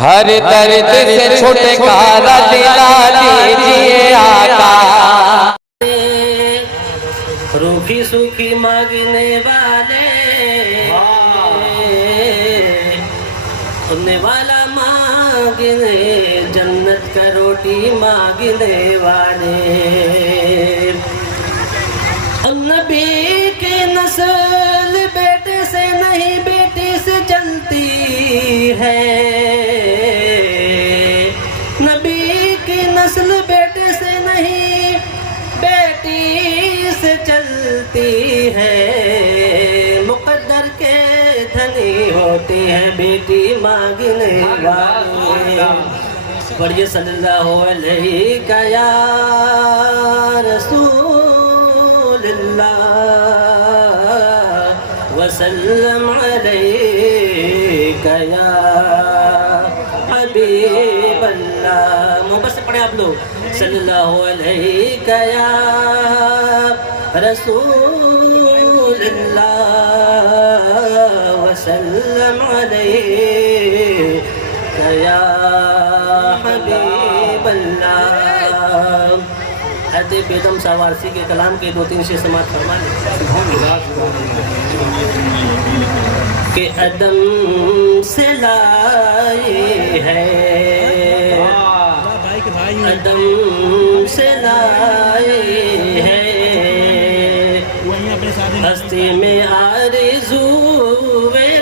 ہر درد سے چھٹکارا دلا دیجئے آقا. روکھی سوکھی مانگنے والے سننے والا مانگنے جنت کا روٹی مانگنے والے نبی کی نسل بیٹے سے نہیں بیٹی سے چلتی ہے. نبی کی نسل بیٹے سے نہیں بیٹی سے چلتی ہے. مقدر کے دھنی ہوتی ہے بیٹی مانگنے والے. پڑھیے صلی اللہ علیہ یا رسول اللہ وسلم علیہ یا حبیب اللہ. محبت سے پڑھیں آپ لوگ. صلی اللہ علیہ یا رسول اللہ وسلم علیہ یا حبیب اللہ. حضرت بیدم شاہ وارسی کے کلام کے 2-3 شعر سماعت فرما لیں. کہ عدم سے لائی ہے عدم سے لائی ہے ہستی میں آرزو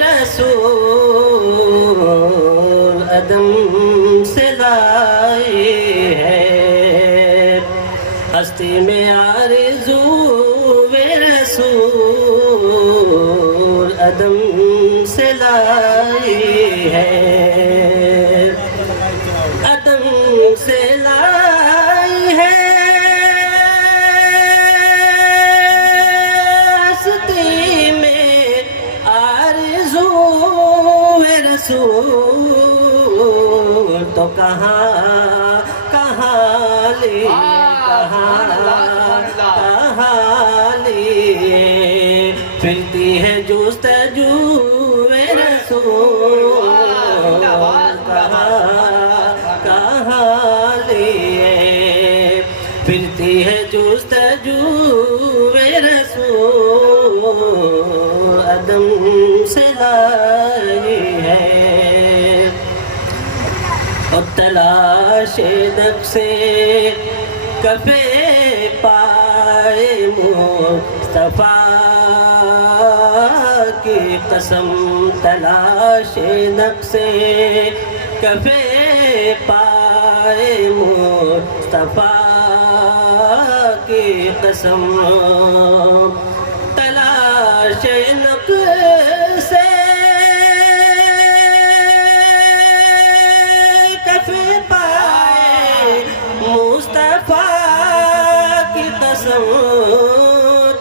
رسول. عدم سے لائی ہے ہستی میں آرزو رسول. عدم سے لائی ہے عدم سے لائی ہے ہستی میں آرزو رسول. تو کہاں لی پھرتی ہے جستجو رسول. کہاں لیے پھرتی ہے جستجو رسول. عدم سے لائی ہے اور تلاش نقشے کفے پائے مصطفیٰ کی قسم. تلاش نقشے کفے پائے مصطفیٰ کی قسم. تلاش نقشے کفے پائے مصطفیٰ کی قسم.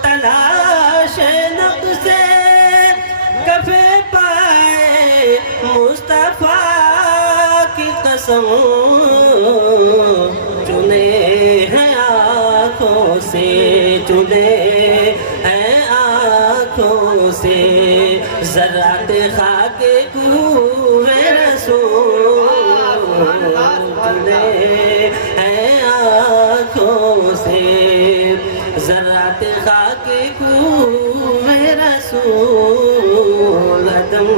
تلاش نقشے کفے پائے مصطفیٰ کی قسم. چنے ہیں آنکھوں سے چنے ہیں آنکھوں سے ذرات خاک کوہ رسول. چنے ہیں آنکھوں سے ذرات خاک کوہ رسول. عدم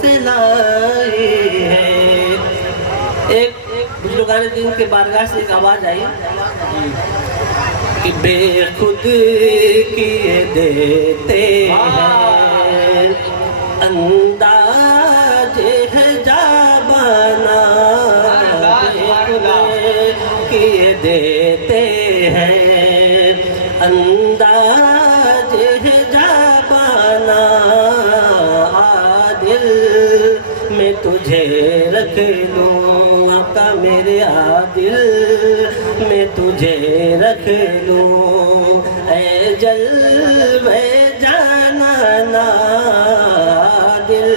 سے لائی ہے. ایک بزرگان دین کے بارگاہ سے ایک آواز آئی کہ بے خود کیے دیتے ہیں انداز ہے جابانا. بے خود کیے دیتے ہیں انداز ہے جابانا. عادل میں تجھے رکھ لوں آقا میرے عادل میں تجھے رکھ لوں. اے جلوے جانانا عادل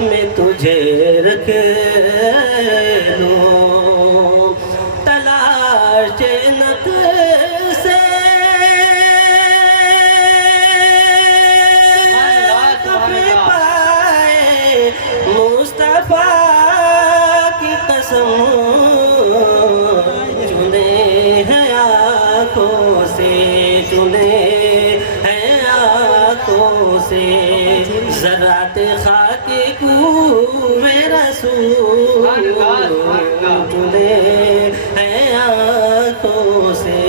میں تجھے رکھ لوں. تلاش نقشے کفے پائے مصطفیٰ رسول چنے ہیں آنکھوں سے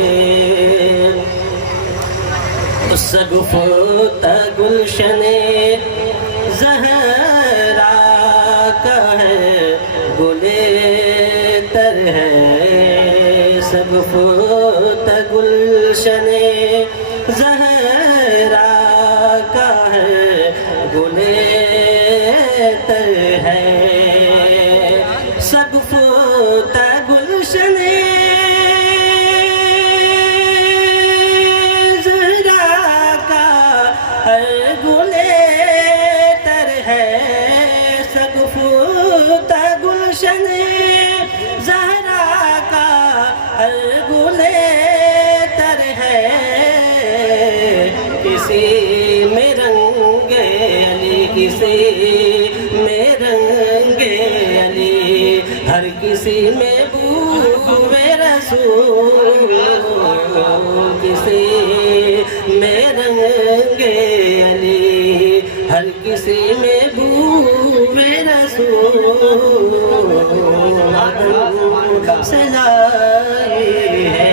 سگفت گلشن زہرا کا ہے گلے تر ہے سگفت گلشن زہرا کا ہے گلے تر ہے سگفت گلشن گلشن زہرا کا ہر گلے تر ہے کسی میں رنگ علی کسی میں رنگ علی ہر کسی میں بو رسول کسی میں رنگ علی ہر کسی میں بو سے لائی ہے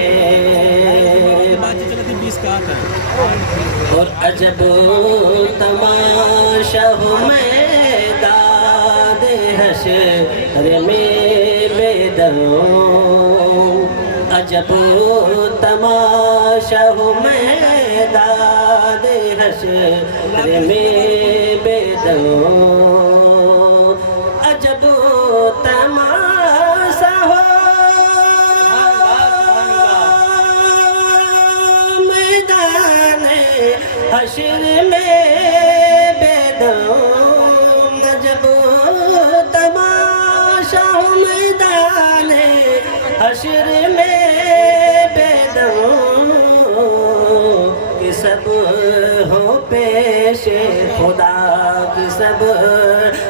اور عجب تماشا ہو میدان حشر میں بیدوں عجب تماشا ہو میدان حشر میں بیدوں عجب تماشا ہو میدان حشر میں بیدوں عجب تماشا ہو میدان حشر میں بیدوں کہ سب ہو پیش خدا کہ سب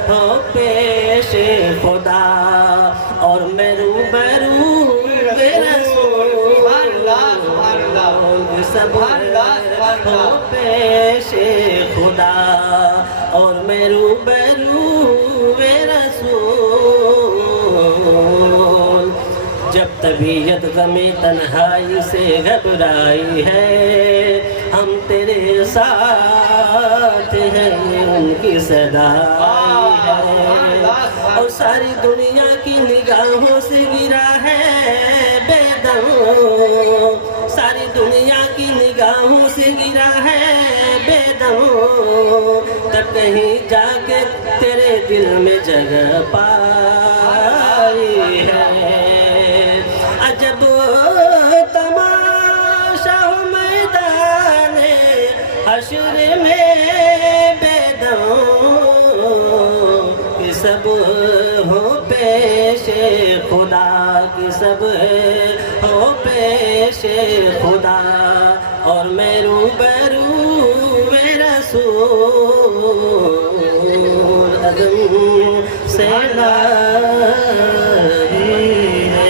ہو پیش خدا اور میں روبرو رسول سب ہو پیش خدا اور میں روبرو رسول جب طبیعت غم تنہائی سے گھبرائی ہے ہم تیرے ساتھ ہیں ان کی صدا ہے اور ساری دنیا کی نگاہوں سے گرا ہے بے دم ساری دنیا کی نگاہوں سے گرا ہے بے دم تب کہیں جا کے تیرے دل میں جگہ پائی ہے عجب تماشا میدان حشر میں بیدوں کہ سب ہو پیش خدا کہ سب ہو پیش خدا اور میں روبرو رسول عدم سے لائی ہے